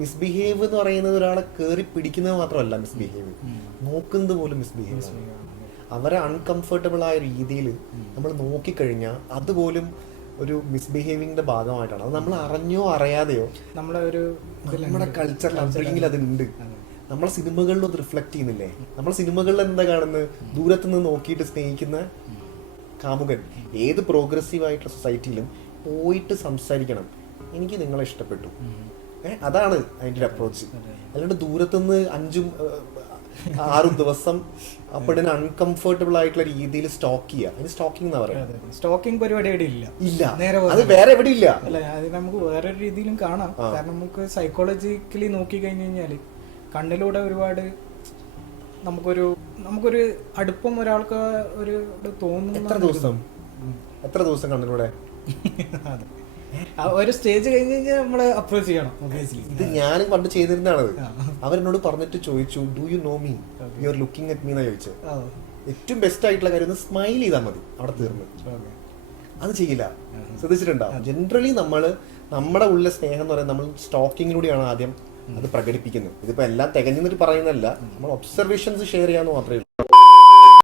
Misbehave എന്ന് പറയുന്നത് ഒരാളെ കയറി പിടിക്കുന്നത് മാത്രമല്ല മിസ്ബിഹേവ്, നോക്കുന്നത് പോലും മിസ്ബിഹേവ് ആണ്. അവരെ അൺകംഫർട്ടബിൾ ആയ രീതിയിൽ നമ്മൾ നോക്കിക്കഴിഞ്ഞാൽ അതുപോലും ഒരു മിസ്ബിഹേവിങ്ങിന്റെ ഭാഗമായിട്ടാണ്. അത് നമ്മൾ അറിഞ്ഞോ അറിയാതെയോ നമ്മുടെ കൾച്ചറിൽ അപ്ബ്രിങ്ങിൽ അതുണ്ട്. നമ്മളെ സിനിമകളിലും അത് റിഫ്ലക്ട് ചെയ്യുന്നില്ലേ? നമ്മളെ സിനിമകളിൽ എന്താ കാണുന്നത്? ദൂരത്തു നിന്ന് നോക്കിയിട്ട് സ്നേഹിക്കുന്ന കാമുകൻ. ഏത് പ്രോഗ്രസീവ് ആയിട്ടുള്ള സൊസൈറ്റിയിലും പോയിട്ട് സംസാരിക്കണം, എനിക്ക് നിങ്ങളെ ഇഷ്ടപ്പെട്ടു, അതാണ് അതിൻ്റെ ഒരു അപ്രോച്ച്. അല്ലാണ്ട് ദൂരത്തുനിന്ന് 5-6 ദിവസം അപ്പോഴും അൺകംഫർട്ടബിൾ ആയിട്ടുള്ള രീതിയിൽ സ്റ്റോക്ക് ചെയ്യുക. അതിന് സ്റ്റോക്കിംഗ് എന്നാ പറയുന്നത്. സ്റ്റോക്കിംഗ് പരിപാടി ഇല്ല, അത് വേറെ എവിടെ ഇല്ല. അല്ല, അത് നമുക്ക് വേറൊരു രീതിയിലും കാണാം. കാരണം നമുക്ക് സൈക്കോളജിക്കലി നോക്കി കഴിഞ്ഞു കഴിഞ്ഞാൽ കണ്ണിലൂടെ ഒരുപാട് നമുക്കൊരു അടുപ്പം ഒരാൾക്ക് ഒരു തോന്നുന്നു. എത്ര ദിവസം കണ്ണിലൂടെ? ഒരു സ്റ്റേജ് കഴിഞ്ഞ് കഴിഞ്ഞാൽ നമ്മള് അപ്രോച്ച് ചെയ്യണം. ഇത് ഞാനും പണ്ട് ചെയ്തിരുന്നതാണത്. അവരെന്നോട് പറഞ്ഞിട്ട് ചോദിച്ചു, do you know me, you are looking at me എന്നാ ചോദിച്ചത്. ഏറ്റവും ബെസ്റ്റ് ആയിട്ടുള്ള കാര്യം സ്മൈൽ ചെയ്താൽ മതി, അവിടെ തീർന്നു. അത് ചെയ്യില്ല. ശ്രദ്ധിച്ചിട്ടുണ്ടാവും. ജനറലി നമ്മുടെ ഉള്ളിലെ സ്നേഹം എന്ന് പറയുന്നത് നമ്മൾ സ്റ്റോക്കിങ്ങിലൂടെയാണ് ആദ്യം അത് പ്രകടിപ്പിക്കുന്നത്. ഇതിപ്പോ എല്ലാം തികഞ്ഞെന്നിട്ട് പറയുന്നതല്ല, നമ്മൾ ഒബ്സർവേഷൻസ് ഷെയർ ചെയ്യാന്ന് മാത്രമേ ഉള്ളൂ.